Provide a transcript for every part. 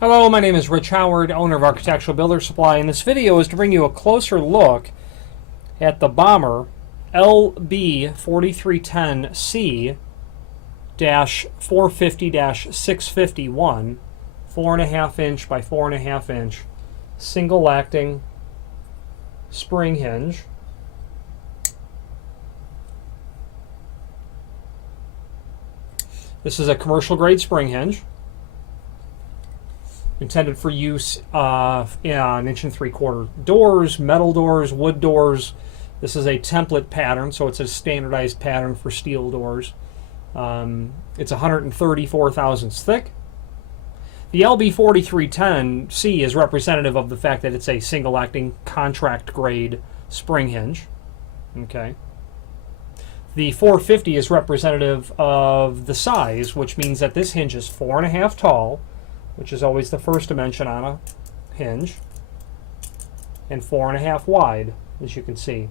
Hello, my name is Rich Howard, owner of Architectural Builder Supply, and this video is to bring you a closer look at the Bommer LB4310C-450-651 4.5 inch by 4.5 inch single acting spring hinge. This is a commercial grade spring hinge, intended for use in 1 3/4 inch doors, metal doors, wood doors. This is a template pattern, so it's a standardized pattern for steel doors. It's 134 thousandths thick. The LB4310C is representative of the fact that it's a single acting contract grade spring hinge. Okay. The 450 is representative of the size, which means that this hinge is 4.5 tall, which is always the first dimension on a hinge, and 4.5 wide, as you can see.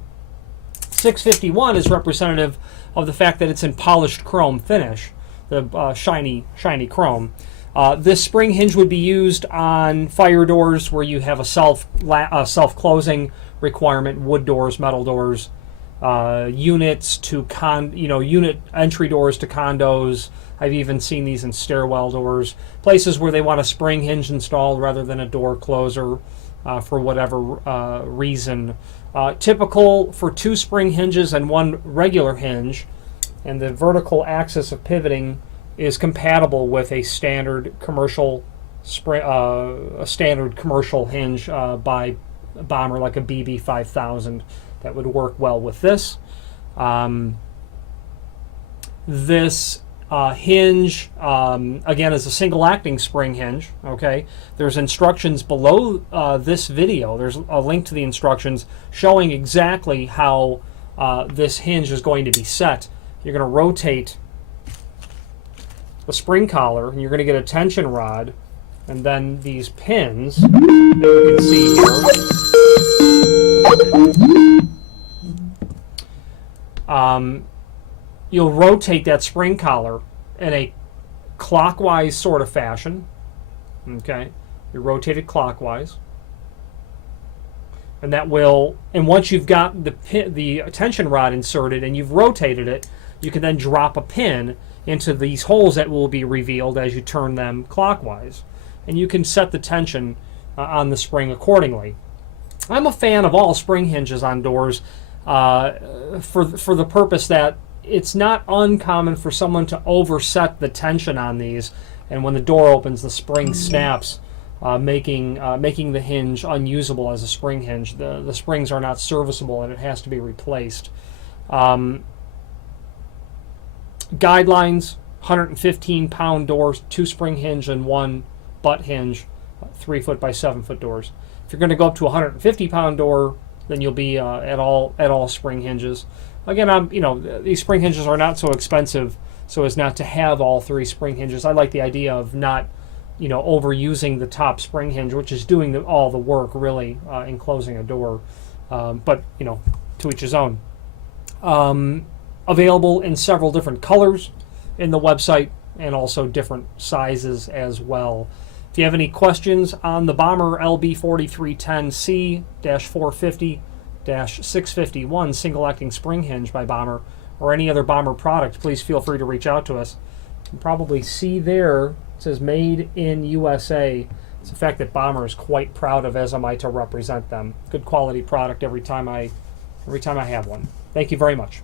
651 is representative of the fact that it's in polished chrome finish, the shiny chrome. This spring hinge would be used on fire doors where you have a self-closing requirement, wood doors, metal doors, units to unit entry doors to condos. I've even seen these in stairwell doors, places where they want a spring hinge installed rather than a door closer for whatever reason. Typical for 2 spring hinges and 1 regular hinge, and the vertical axis of pivoting is compatible with a standard commercial hinge by Bommer, like a BB5000. That would work well with this. This hinge, again, is a single acting spring hinge. Okay, there's instructions below this video. There's a link to the instructions showing exactly how this hinge is going to be set. You're going to rotate the spring collar, and you're going to get a tension rod, and then these pins that you can see here. You'll rotate that spring collar in a clockwise sort of fashion. Okay, you rotate it clockwise, and that will. And once you've got the tension rod inserted and you've rotated it, you can then drop a pin into these holes that will be revealed as you turn them clockwise, and you can set the tension on the spring accordingly. I'm a fan of all spring hinges on doors for the purpose that it's not uncommon for someone to overset the tension on these, and when the door opens, the spring snaps, making the hinge unusable as a spring hinge. The springs are not serviceable, and it has to be replaced. Guidelines: 115-pound doors, 2 spring hinge and 1 butt hinge, 3 foot by 7 foot doors. If you're going to go up to a 150-pound door, then you'll be at all spring hinges. Again, these spring hinges are not so expensive so as not to have all 3 spring hinges. I like the idea of not, overusing the top spring hinge, which is doing all the work really in closing a door. But to each his own. Available in several different colors in the website, and also different sizes as well. If you have any questions on the Bommer LB4310C-450-651 single acting spring hinge by Bommer, or any other Bommer product, please feel free to reach out to us. You can probably see there it says made in USA. It's a fact that Bommer is quite proud of, as am I, to represent them. Good quality product every time I have one. Thank you very much.